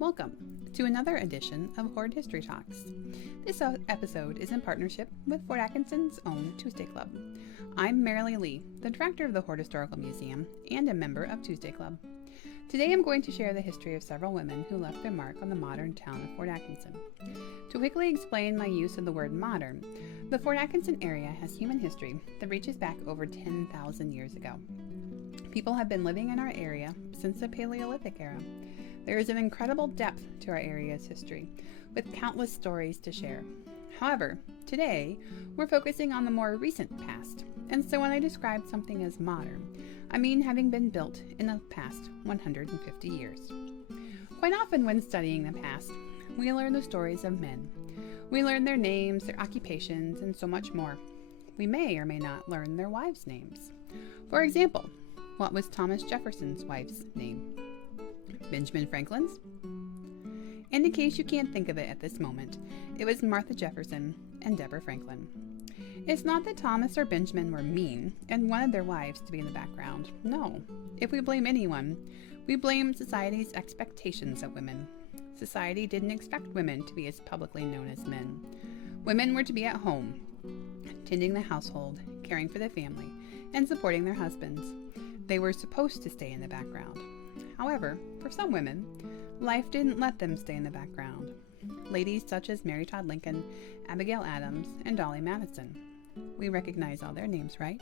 Welcome to another edition of Horde History Talks. This episode is in partnership with Fort Atkinson's own Tuesday Club. I'm Marilee Lee, the director of the Horde Historical Museum and a member of Tuesday Club. Today I'm going to share the history of several women who left their mark on the modern town of Fort Atkinson. To quickly explain my use of the word modern, the Fort Atkinson area has human history that reaches back over 10,000 years ago. People have been living in our area since the Paleolithic era. There is an incredible depth to our area's history, with countless stories to share. However, today, we're focusing on the more recent past, and so when I describe something as modern, I mean having been built in the past 150 years. Quite often when studying the past, we learn the stories of men. We learn their names, their occupations, and so much more. We may or may not learn their wives' names. For example, what was Thomas Jefferson's wife's name? Benjamin Franklin's? And in case you can't think of it at this moment, it was Martha Jefferson and Deborah Franklin. It's not that Thomas or Benjamin were mean and wanted their wives to be in the background. No. If we blame anyone, we blame society's expectations of women. Society didn't expect women to be as publicly known as men. Women were to be at home, tending the household, caring for the family, and supporting their husbands. They were supposed to stay in the background. However, for some women, life didn't let them stay in the background. Ladies such as Mary Todd Lincoln, Abigail Adams, and Dolly Madison. We recognize all their names, right?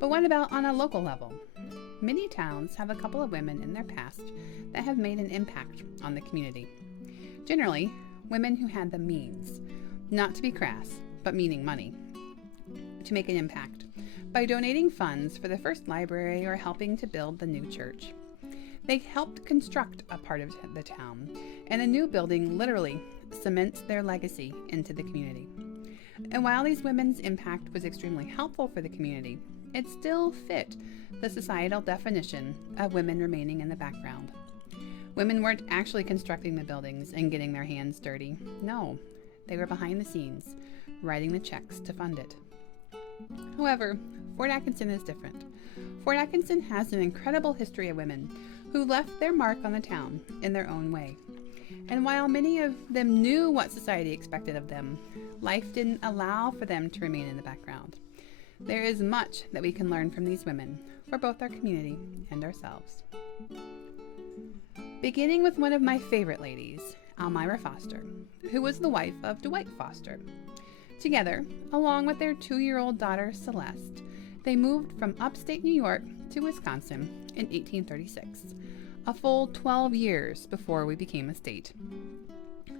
But what about on a local level? Many towns have a couple of women in their past that have made an impact on the community. Generally, women who had the means, not to be crass, but meaning money, to make an impact by donating funds for the first library or helping to build the new church. They helped construct a part of the town, and the new building literally cements their legacy into the community. And while these women's impact was extremely helpful for the community, it still fit the societal definition of women remaining in the background. Women weren't actually constructing the buildings and getting their hands dirty. No, they were behind the scenes, writing the checks to fund it. However, Fort Atkinson is different. Fort Atkinson has an incredible history of women who left their mark on the town in their own way. And while many of them knew what society expected of them, life didn't allow for them to remain in the background. There is much that we can learn from these women for both our community and ourselves. Beginning with one of my favorite ladies, Almira Foster, who was the wife of Dwight Foster. Together, along with their 2-year-old daughter Celeste, they moved from upstate New York to Wisconsin in 1836, a full 12 years before we became a state.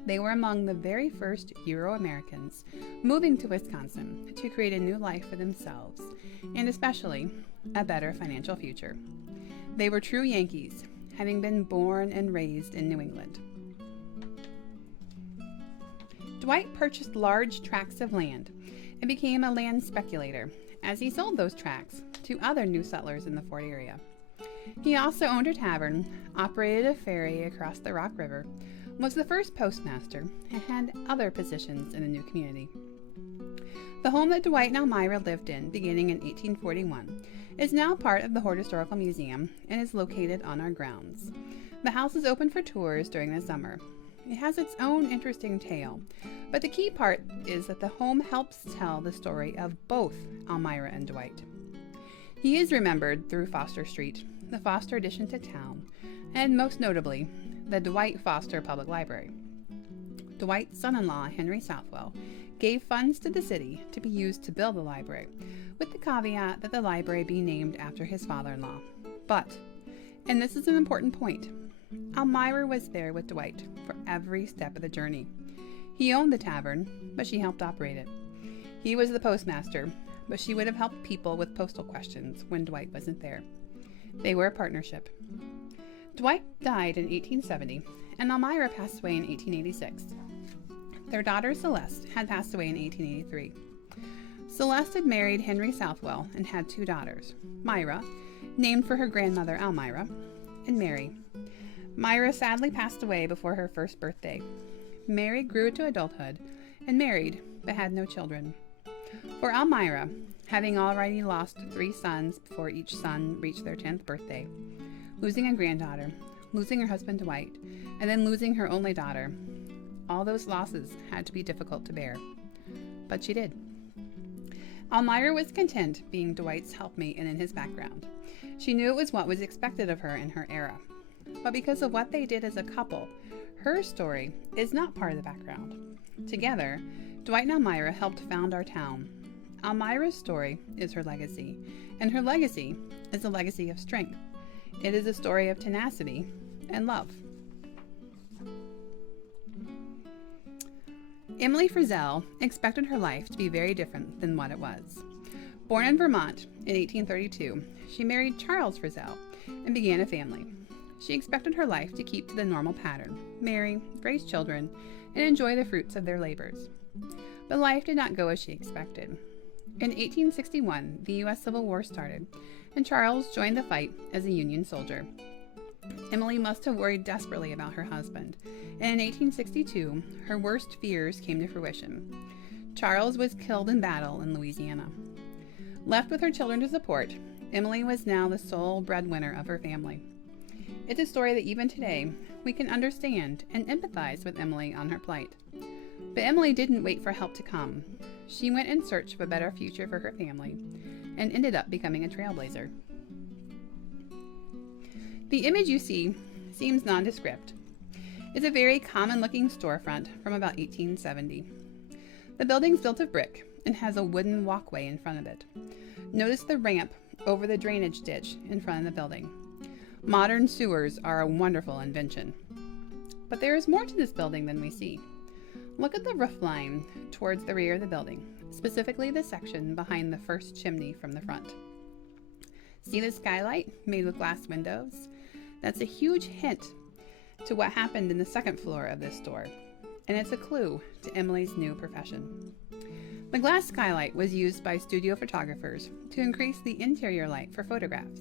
They were among the very first Euro-Americans moving to Wisconsin to create a new life for themselves, and especially a better financial future. They were true Yankees, having been born and raised in New England. Dwight purchased large tracts of land and became a land speculator as he sold those tracts to other new settlers in the Fort area. He also owned a tavern, operated a ferry across the Rock River, was the first postmaster, and had other positions in the new community. The home that Dwight and Almira lived in beginning in 1841 is now part of the Horde Historical Museum and is located on our grounds. The house is open for tours during the summer. It has its own interesting tale, but the key part is that the home helps tell the story of both Almira and Dwight. He is remembered through Foster Street, the Foster addition to town, and most notably, the Dwight Foster Public Library. Dwight's son-in-law, Henry Southwell, gave funds to the city to be used to build the library, with the caveat that the library be named after his father-in-law. But, and this is an important point, Almira was there with Dwight for every step of the journey. He owned the tavern, but she helped operate it. He was the postmaster, but she would have helped people with postal questions when Dwight wasn't there. They were a partnership. Dwight died in 1870, and Almira passed away in 1886. Their daughter Celeste had passed away in 1883. Celeste had married Henry Southwell and had 2 daughters, Myra, named for her grandmother Almira, and Mary. Myra sadly passed away before her first birthday. Mary grew to adulthood and married, but had no children. For Almira, having already lost 3 sons before each son reached their 10th birthday, losing a granddaughter losing her husband Dwight, and then losing her only daughter. All those losses had to be difficult to bear. But she did. Elmira was content being Dwight's helpmate and in his background. She knew it was what was expected of her in her era. But because of what they did as a couple, her story is not part of the background. Together, Dwight and Elmira helped found our town. Elmira's story is her legacy, and her legacy is a legacy of strength. It is a story of tenacity and love. Emily Frizzell expected her life to be very different than what it was. Born in Vermont in 1832, she married Charles Frizzell and began a family. She expected her life to keep to the normal pattern, marry, raise children, and enjoy the fruits of their labors. But life did not go as she expected. In 1861, the U.S. Civil War started, and Charles joined the fight as a Union soldier. Emily must have worried desperately about her husband, and in 1862, her worst fears came to fruition. Charles was killed in battle in Louisiana. Left with her children to support, Emily was now the sole breadwinner of her family. It's a story that even today, we can understand and empathize with Emily on her plight. But Emily didn't wait for help to come. She went in search of a better future for her family and ended up becoming a trailblazer. The image you see seems nondescript. It's a very common-looking storefront from about 1870. The building's built of brick and has a wooden walkway in front of it. Notice the ramp over the drainage ditch in front of the building. Modern sewers are a wonderful invention. But there is more to this building than we see. Look at the roof line towards the rear of the building, specifically the section behind the first chimney from the front. See the skylight made with glass windows? That's a huge hint to what happened in the second floor of this store, and it's a clue to Emily's new profession. The glass skylight was used by studio photographers to increase the interior light for photographs.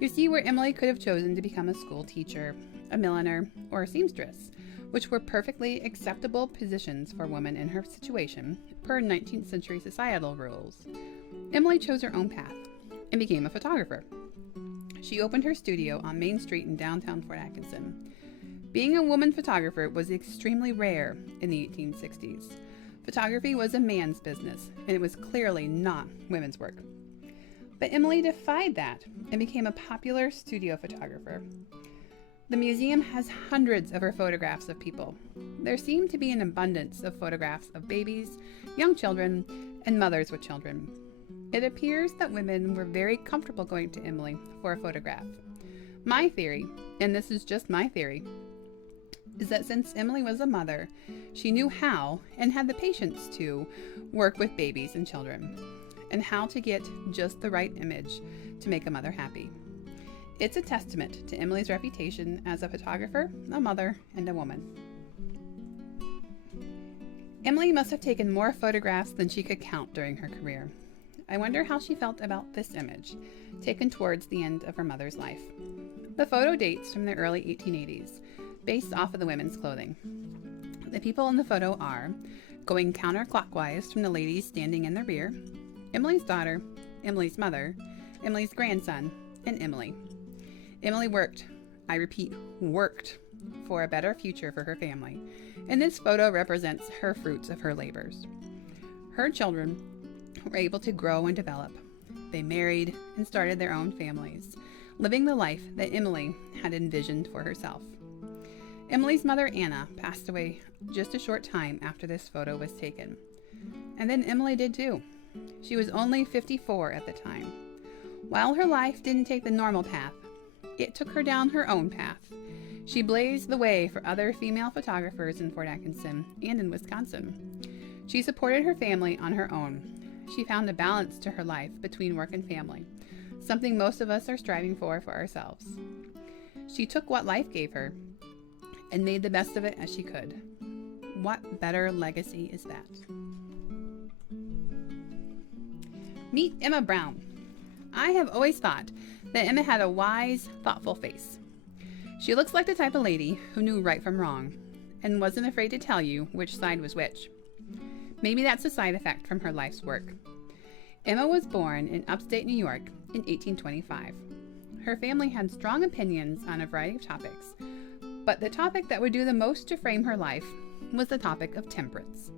You see where Emily could have chosen to become a school teacher, a milliner, or a seamstress, which were perfectly acceptable positions for women in her situation per 19th century societal rules. Emily chose her own path and became a photographer. She opened her studio on Main Street in downtown Fort Atkinson. Being a woman photographer was extremely rare in the 1860s. Photography was a man's business, and it was clearly not women's work. But Emily defied that and became a popular studio photographer. The museum has hundreds of her photographs of people. There seemed to be an abundance of photographs of babies, young children, and mothers with children. It appears that women were very comfortable going to Emily for a photograph. My theory, and this is just my theory, is that since Emily was a mother, she knew how and had the patience to work with babies and children, and how to get just the right image to make a mother happy. It's a testament to Emily's reputation as a photographer, a mother, and a woman. Emily must have taken more photographs than she could count during her career. I wonder how she felt about this image, taken towards the end of her mother's life. The photo dates from the early 1880s, based off of the women's clothing. The people in the photo are, going counterclockwise from the ladies standing in the rear, Emily's daughter, Emily's mother, Emily's grandson, and Emily. Emily worked, I repeat, worked, for a better future for her family, and this photo represents her fruits of her labors. Her children were able to grow and develop. They married and started their own families, living the life that Emily had envisioned for herself. Emily's mother, Anna, passed away just a short time after this photo was taken. And then Emily did too. She was only 54 at the time. While her life didn't take the normal path, it took her down her own path. She blazed the way for other female photographers in Fort Atkinson and in Wisconsin. She supported her family on her own. She found a balance to her life between work and family, something most of us are striving for ourselves. She took what life gave her and made the best of it as she could. What better legacy is that? Meet Emma Brown. I have always thought that Emma had a wise, thoughtful face. She looks like the type of lady who knew right from wrong and wasn't afraid to tell you which side was which. Maybe that's a side effect from her life's work. Emma was born in upstate New York in 1825. her family had strong opinions on a variety of topics, but the topic that would do the most to frame her life was the topic of temperance.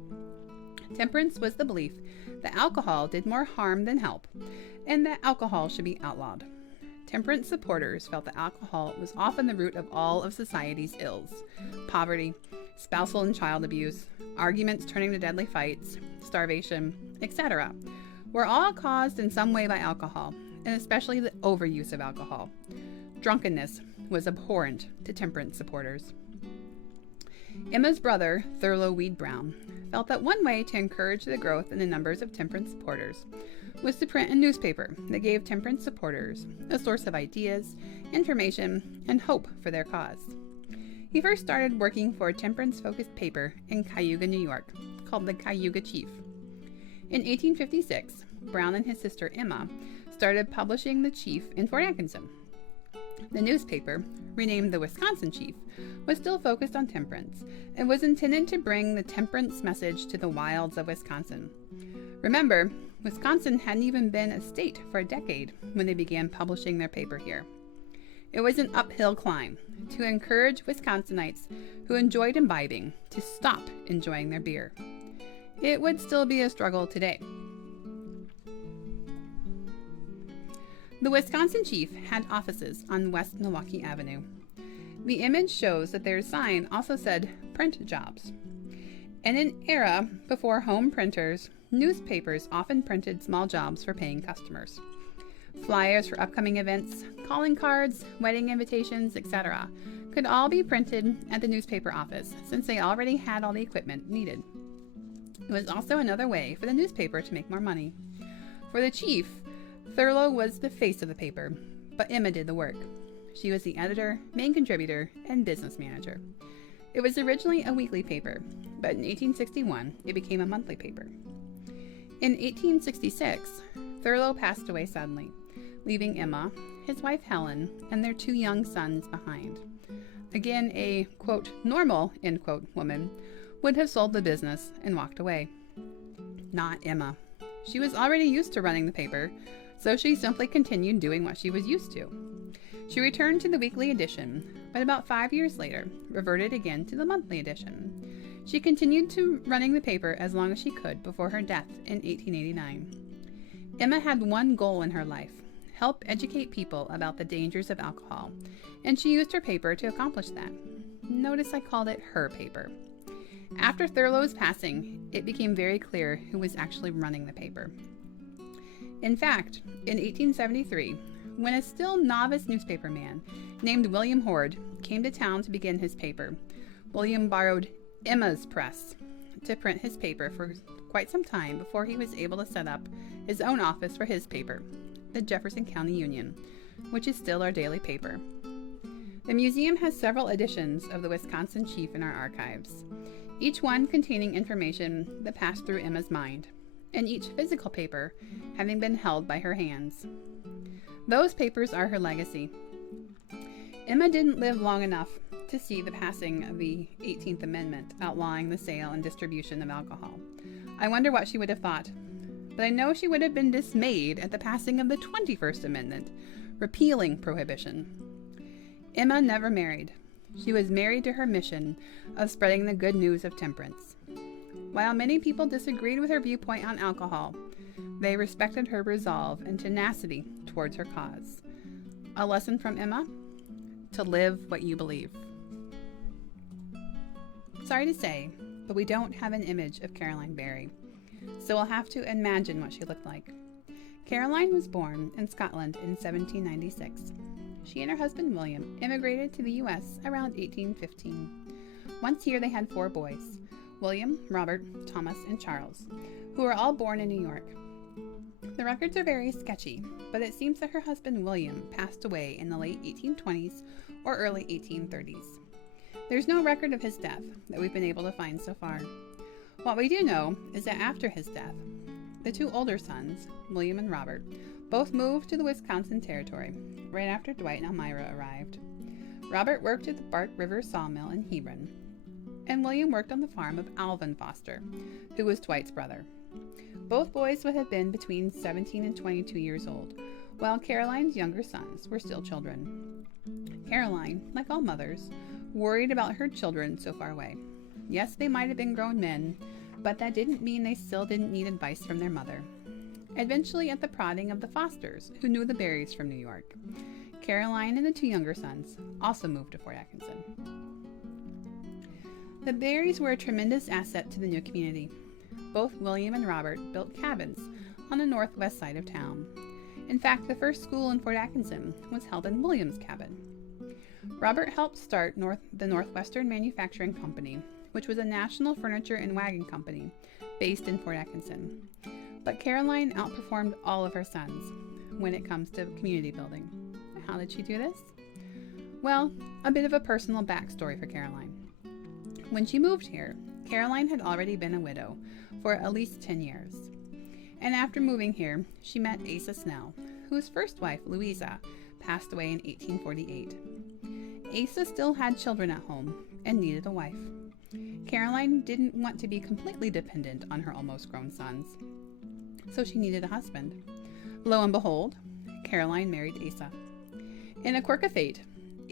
Temperance was the belief that alcohol did more harm than help, and that alcohol should be outlawed. Temperance supporters felt that alcohol was often the root of all of society's ills. Poverty, spousal and child abuse, arguments turning to deadly fights, starvation, etc. were all caused in some way by alcohol, and especially the overuse of alcohol. Drunkenness was abhorrent to temperance supporters. Emma's brother, Thurlow Weed Brown, felt that one way to encourage the growth in the numbers of temperance supporters was to print a newspaper that gave temperance supporters a source of ideas, information, and hope for their cause. He first started working for a temperance-focused paper in Cayuga, New York, called the Cayuga Chief. In 1856, Brown and his sister Emma started publishing the Chief in Fort Atkinson. The newspaper, renamed the Wisconsin Chief, was still focused on temperance and was intended to bring the temperance message to the wilds of Wisconsin. Remember, Wisconsin hadn't even been a state for a decade when they began publishing their paper here. It was an uphill climb to encourage Wisconsinites who enjoyed imbibing to stop enjoying their beer. It would still be a struggle today. The Wisconsin Chief had offices on West Milwaukee Avenue. The image shows that their sign also said print jobs. In an era before home printers, newspapers often printed small jobs for paying customers. Flyers for upcoming events, calling cards, wedding invitations, etc. could all be printed at the newspaper office since they already had all the equipment needed. It was also another way for the newspaper to make more money. For the Chief, Thurlow was the face of the paper, but Emma did the work. She was the editor, main contributor, and business manager. It was originally a weekly paper, but in 1861 it became a monthly paper. In 1866, Thurlow passed away suddenly, leaving Emma, his wife Helen, and their 2 young sons behind. Again, a, quote, normal, end quote, woman would have sold the business and walked away. Not Emma. She was already used to running the paper, so she simply continued doing what she was used to. She returned to the weekly edition, but about 5 years later, reverted again to the monthly edition. She continued to running the paper as long as she could before her death in 1889. Emma had one goal in her life: help educate people about the dangers of alcohol, and she used her paper to accomplish that. Notice I called it her paper. After Thurlow's passing, it became very clear who was actually running the paper. In fact, in 1873, when a still novice newspaperman named William Hord came to town to begin his paper, William borrowed Emma's press to print his paper for quite some time before he was able to set up his own office for his paper, the Jefferson County Union, which is still our daily paper. The museum has several editions of the Wisconsin Chief in our archives, each one containing information that passed through Emma's mind, and each physical paper having been held by her hands. Those papers are her legacy. Emma didn't live long enough to see the passing of the 18th Amendment outlawing the sale and distribution of alcohol. I wonder what she would have thought. But I know she would have been dismayed at the passing of the 21st Amendment, repealing prohibition. Emma never married. She was married to her mission of spreading the good news of temperance. While many people disagreed with her viewpoint on alcohol, they respected her resolve and tenacity towards her cause. A lesson from Emma: to live what you believe. Sorry to say, but we don't have an image of Caroline Barry, so we'll have to imagine what she looked like. Caroline was born in Scotland in 1796. She and her husband William immigrated to the U.S. around 1815. Once here they had 4 boys: William, Robert, Thomas, and Charles, who were all born in New York. The records are very sketchy, but it seems that her husband William passed away in the late 1820s or early 1830s. There's no record of his death that we've been able to find so far. What we do know is that after his death, the 2 older sons, William and Robert, both moved to the Wisconsin Territory right after Dwight and Elmira arrived. Robert worked at the Bark River Sawmill in Hebron, and William worked on the farm of Alvin Foster, who was Dwight's brother. Both boys would have been between 17 and 22 years old while Caroline's younger sons were still children. Caroline, like all mothers, worried about her children so far away. Yes, they might have been grown men, but that didn't mean they still didn't need advice from their mother. Eventually, at the prodding of the Fosters, who knew the Berries from New York, Caroline and the two younger sons also moved to Fort Atkinson. The Berries were a tremendous asset to the new community. Both William and Robert built cabins on the northwest side of town. In fact, the first school in Fort Atkinson was held in William's cabin. Robert helped start the Northwestern Manufacturing Company, which was a national furniture and wagon company based in Fort Atkinson. But Caroline outperformed all of her sons when it comes to community building. How did she do this? Well, a bit of a personal backstory for Caroline. When she moved here, Caroline had already been a widow for at least 10 years. And after moving here, she met Asa Snell, whose first wife, Louisa, passed away in 1848. Asa still had children at home and needed a wife. Caroline didn't want to be completely dependent on her almost grown sons, so she needed a husband. Lo and behold, Caroline married Asa. In a quirk of fate,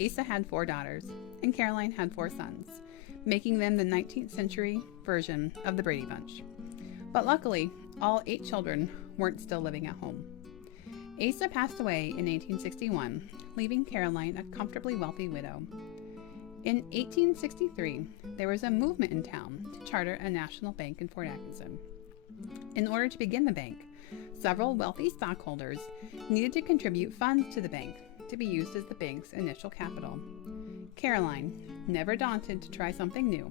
Asa had 4 daughters, and Caroline had 4 sons, making them the 19th century version of the Brady Bunch. But luckily, all 8 children weren't still living at home. Asa passed away in 1861, leaving Caroline a comfortably wealthy widow. In 1863, there was a movement in town to charter a national bank in Fort Atkinson. In order to begin the bank, several wealthy stockholders needed to contribute funds to the bank to be used as the bank's initial capital. Caroline, never daunted to try something new,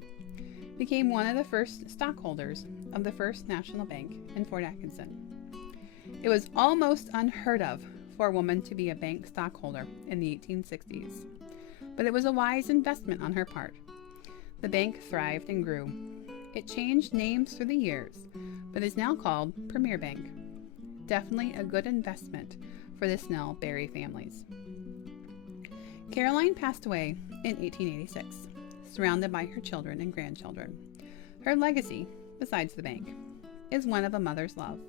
became one of the first stockholders of the First National Bank in Fort Atkinson. It was almost unheard of for a woman to be a bank stockholder in the 1860s, but it was a wise investment on her part. The bank thrived and grew. It changed names through the years, but is now called Premier Bank. Definitely a good investment for the Snell Berry families. Caroline passed away in 1886, surrounded by her children and grandchildren. Her legacy, besides the bank, is one of a mother's love.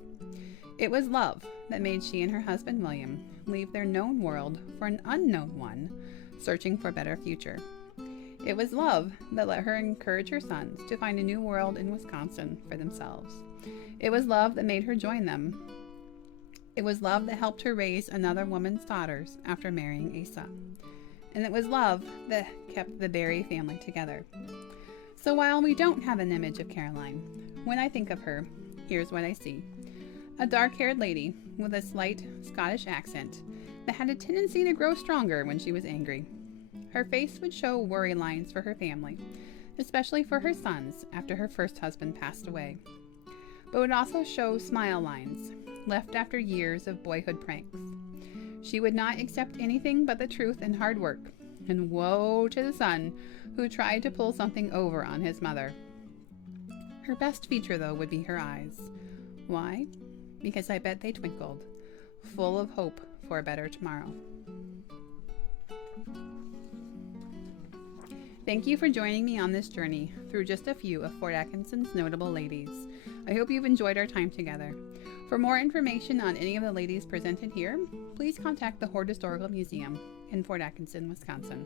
It was love that made she and her husband William leave their known world for an unknown one, searching for a better future. It was love that let her encourage her sons to find a new world in Wisconsin for themselves. It was love that made her join them. It was love that helped her raise another woman's daughters after marrying Asa. And it was love that kept the Berry family together. So while we don't have an image of Caroline, when I think of her, here's what I see. A dark-haired lady with a slight Scottish accent that had a tendency to grow stronger when she was angry. Her face would show worry lines for her family, especially for her sons after her first husband passed away, but would also show smile lines left after years of boyhood pranks. She would not accept anything but the truth and hard work, and woe to the son who tried to pull something over on his mother. Her best feature, though, would be her eyes. Why? Because I bet they twinkled, full of hope for a better tomorrow. Thank you for joining me on this journey through just a few of Fort Atkinson's notable ladies. I hope you've enjoyed our time together. For more information on any of the ladies presented here, please contact the Hoard Historical Museum in Fort Atkinson, Wisconsin.